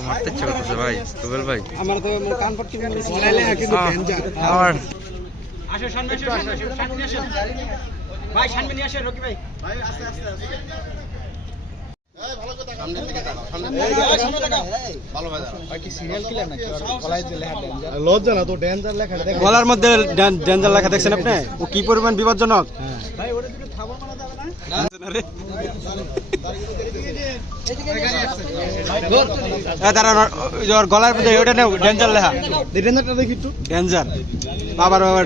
মারতে ইচ্ছে করতেছে ভাই রুবেল ভাই। আমার তো কান পট্টি আহ, আমার আসো সামনে আসো সামনে আসো ভাই সামনে নিয়ে আসো রকি ভাই। গলার মধ্যে ডেঞ্জার লেখা দেখছেন আপনি? ও কি পরিমাণ বিপজ্জনক এ দাঁড়ান, ওই যে ওর গলার মধ্যে ওটা নেও ডেঞ্জার লেখা। ডেঞ্জারটা দেখি একটু। ডেঞ্জার। বাবার বাবার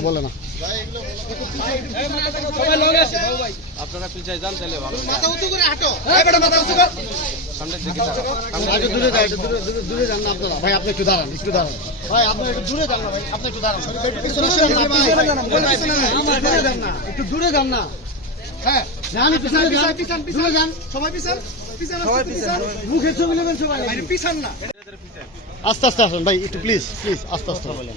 বলে না। আপনারা পিছায় যান তাহলে ভালো। একটু দূরে যান। একটু দূরে দূরে দূরে যান না আপনারা। ভাই আপনি একটু দাঁড়ান একটু দাঁড়ান। ভাই আপনি একটু দূরে যান না ভাই। আপনি একটু দাঁড়ান। পিছনে সরেন না, পিছনে যান না, দূরে যান না, একটু দূরে যান না। হ্যাঁ যান পিছনে যান। পিছন পিছনে যান। সবাই পিছন পিছন সবাই পিছন মুখে ছবি নেবেন সবাই। পিছন না। আস্তে আস্তে আসুন ভাই একটু প্লিজ প্লিজ আস্তে আস্তে। বলেন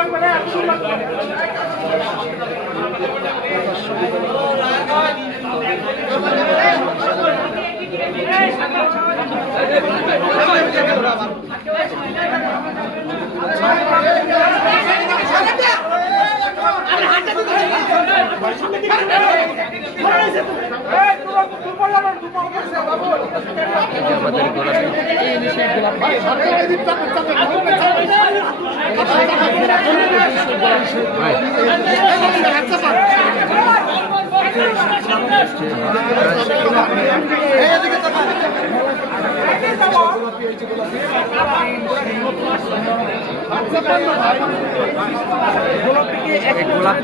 আসুন আমাদের গোলাপি এই গোলাপি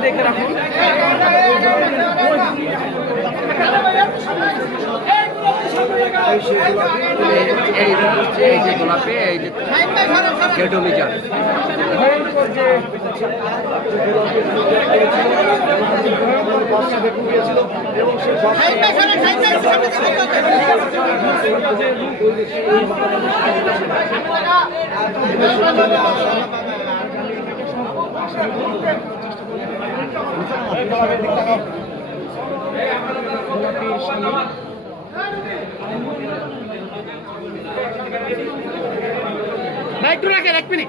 দেখে রাখুন এই হচ্ছে এই যে গোলাপি এই যে গেটুলিজার ভাই একটু রাখেন এক মিনিট।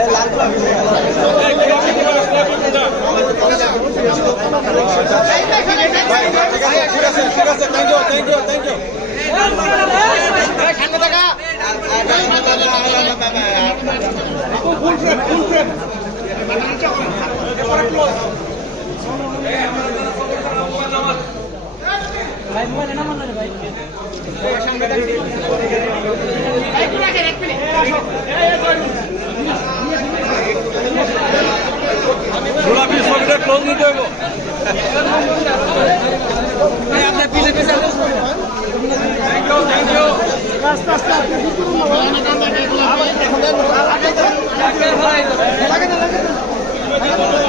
লাল আমি গোলাপি সবটা ক্লোজ দিতে হবে। লাগে না লাগে না।